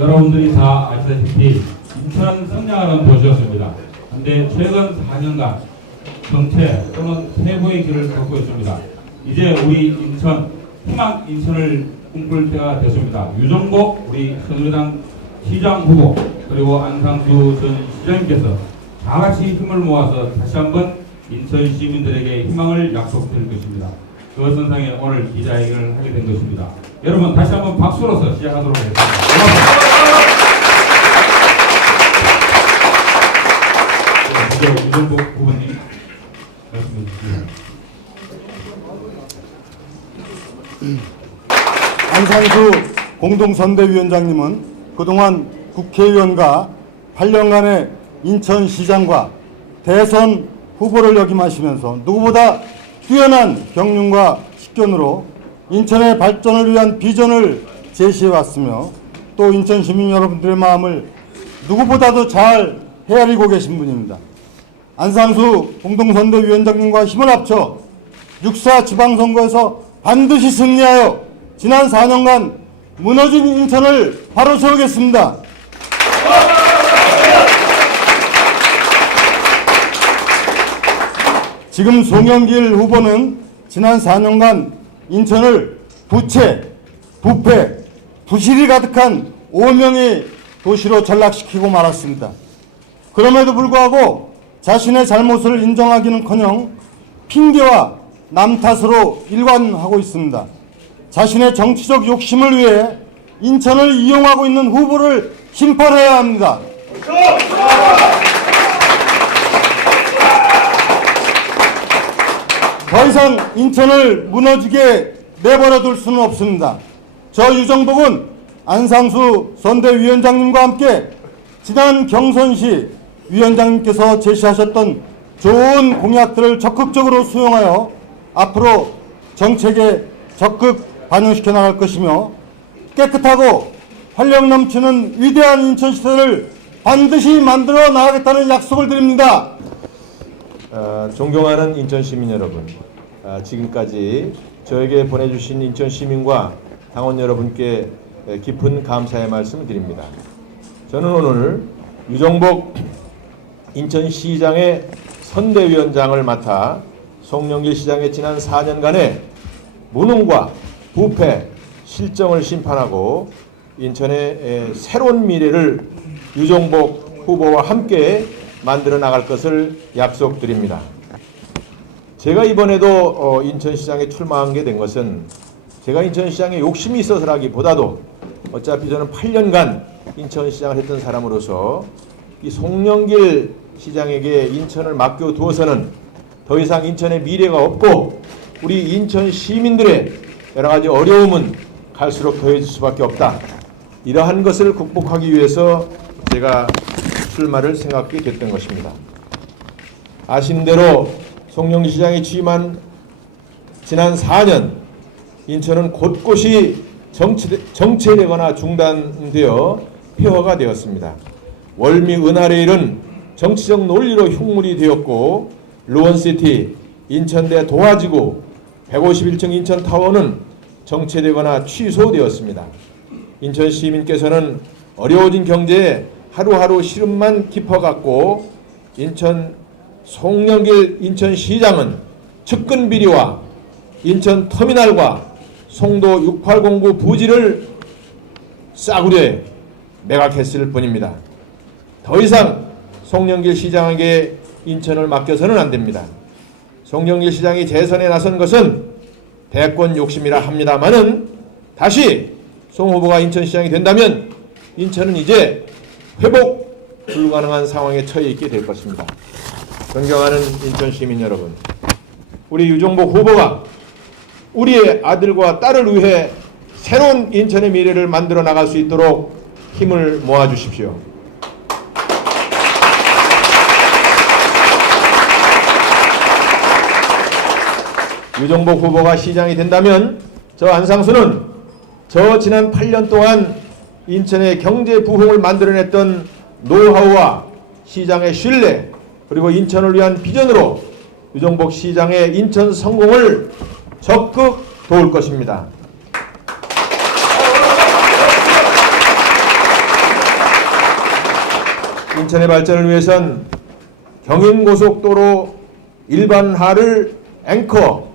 여러분들이 다 아시다시피 인천은 성장하는 도시였습니다. 그런데 최근 4년간 정체 또는 퇴보의 길을 걷고 있습니다. 이제 우리 인천, 희망 인천을 꿈꿀 때가 됐습니다. 유정복 우리 새누리당 시장 후보 그리고 안상수 전 시장님께서 다 같이 힘을 모아서 다시 한번 인천 시민들에게 희망을 약속드릴 것입니다. 그 선상에 오늘 기자회견을 하게 된 것입니다. 여러분 다시 한번 박수로서 시작하도록 하겠습니다. 고맙습니다. 유정복 후보님 말씀해 주십시오. 안상수 공동선대위원장님은 그동안 국회의원과 8년간의 인천시장과 대선 후보를 역임하시면서 누구보다 뛰어난 경륜과 식견으로 인천의 발전을 위한 비전을 제시해왔으며 또 인천 시민 여러분들의 마음을 누구보다도 잘 헤아리고 계신 분입니다. 안상수 공동선대위원장님과 힘을 합쳐 6.4 지방선거에서 반드시 승리하여 지난 4년간 무너진 인천을 바로 세우겠습니다. 지금 송영길 후보는 지난 4년간 인천을 부채, 부패, 부실이 가득한 오명의 도시로 전락시키고 말았습니다. 그럼에도 불구하고 자신의 잘못을 인정하기는커녕 핑계와 남 탓으로 일관하고 있습니다. 자신의 정치적 욕심을 위해 인천을 이용하고 있는 후보를 심판해야 합니다. 더 이상 인천을 무너지게 내버려둘 수는 없습니다. 저 유정복은 안상수 선대위원장님과 함께 지난 경선 시 위원장님께서 제시하셨던 좋은 공약들을 적극적으로 수용하여 앞으로 정책에 적극 반영시켜 나갈 것이며 깨끗하고 활력 넘치는 위대한 인천시대를 반드시 만들어 나가겠다는 약속을 드립니다. 존경하는 인천 시민 여러분, 지금까지 저에게 보내주신 인천 시민과 당원 여러분께 깊은 감사의 말씀을 드립니다. 저는 오늘 유정복 인천시장의 선대위원장을 맡아 송영길 시장의 지난 4년간의 무능과 부패, 실정을 심판하고 인천의 새로운 미래를 유정복 후보와 함께 만들어 나갈 것을 약속드립니다. 제가 이번에도 인천시장에 출마한 게 된 것은 제가 인천시장에 욕심이 있어서라기보다도 어차피 저는 8년간 인천시장을 했던 사람으로서 이 송영길 시장에게 인천을 맡겨두어서는 더 이상 인천의 미래가 없고 우리 인천 시민들의 여러 가지 어려움은 갈수록 더해질 수밖에 없다. 이러한 것을 극복하기 위해서 제가 출마를 생각하게 됐던 것입니다. 아시는 대로 송영길 시장이 취임한 지난 4년 인천은 곳곳이 정체되거나 중단되어 폐허가 되었습니다. 월미 은하레일은 정치적 논리로 흉물이 되었고 루원시티, 인천대 도화지구, 151층 인천타워는 정체되거나 취소되었습니다. 인천 시민께서는 어려워진 경제에 하루하루 시름만 깊어갔고 인천 송영길 인천시장은 측근 비리와 인천터미널과 송도 6809 부지를 싸구려에 매각했을 뿐입니다. 더 이상 송영길 시장에게 인천을 맡겨서는 안 됩니다. 송영길 시장이 재선에 나선 것은 대권 욕심이라 합니다마는 다시 송 후보가 인천시장이 된다면 인천은 이제 회복 불가능한 상황에 처해 있게 될 것입니다. 존경하는 인천 시민 여러분, 우리 유정복 후보가 우리의 아들과 딸을 위해 새로운 인천의 미래를 만들어 나갈 수 있도록 힘을 모아주십시오. 유정복 후보가 시장이 된다면 저 안상수는 저 지난 8년 동안 인천의 경제 부흥을 만들어냈던 노하우와 시장의 신뢰 그리고 인천을 위한 비전으로 유정복 시장의 인천 성공을 적극 도울 것입니다. 인천의 발전을 위해선 경인고속도로 일반화를 앵커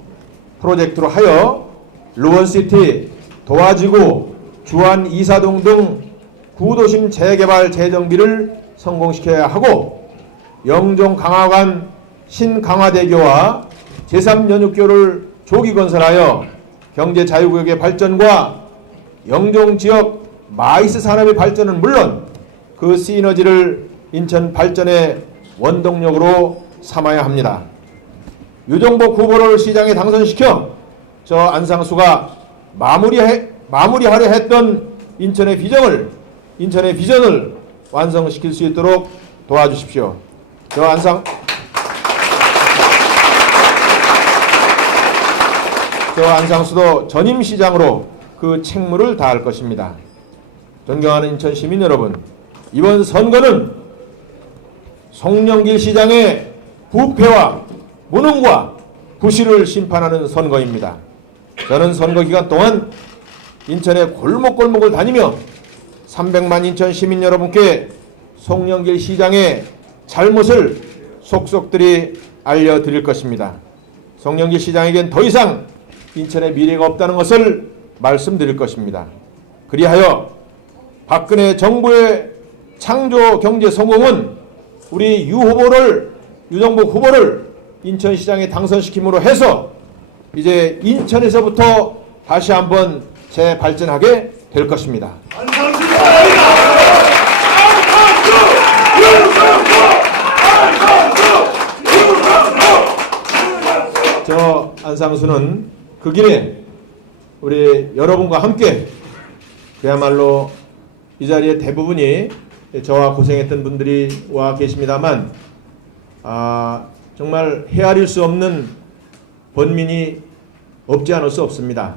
프로젝트로 하여 루원시티, 도화지구, 주안 이사동 등 구도심 재개발 재정비를 성공시켜야 하고, 영종 강화관 신강화대교와 제3연육교를 조기 건설하여 경제 자유구역의 발전과 영종 지역 마이스 산업의 발전은 물론 그 시너지를 인천 발전의 원동력으로 삼아야 합니다. 유정복 후보를 시장에 당선시켜 저 안상수가 마무리하려 했던 인천의 비전을 완성시킬 수 있도록 도와주십시오. 저 안상수도 전임 시장으로 그 책무를 다할 것입니다. 존경하는 인천 시민 여러분, 이번 선거는 송영길 시장의 부패와 무능과 부실을 심판하는 선거입니다. 저는 선거 기간 동안 인천의 골목골목을 다니며 300만 인천 시민 여러분께 송영길 시장의 잘못을 속속들이 알려드릴 것입니다. 송영길 시장에겐 더 이상 인천의 미래가 없다는 것을 말씀드릴 것입니다. 그리하여 박근혜 정부의 창조 경제 성공은 우리 유정복 후보를 인천시장에 당선시킴으로 해서 이제 인천에서부터 다시 한번 재발전하게 될 것입니다. 저 안상수는 그 길에 우리 여러분과 함께, 그야말로 이 자리에 대부분이 저와 고생했던 분들이 와 계십니다만, 정말 헤아릴 수 없는 번민이 없지 않을 수 없습니다.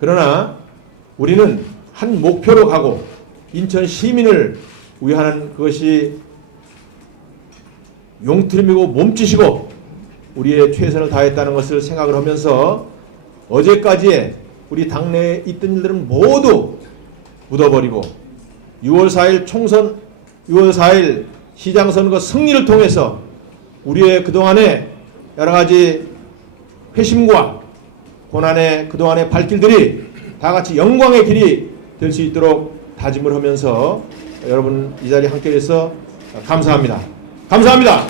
그러나 우리는 한 목표로 가고 인천 시민을 위하는 그것이 용트림이고 몸짓이고 우리의 최선을 다했다는 것을 생각을 하면서 어제까지의 우리 당내에 있던 일들은 모두 묻어버리고 6월 4일 총선, 6월 4일 시장선거 승리를 통해서 우리의 그동안의 여러가지 회심과 고난의 그동안의 발길들이 다같이 영광의 길이 될 수 있도록 다짐을 하면서 여러분 이 자리에 함께해서 감사합니다. 감사합니다.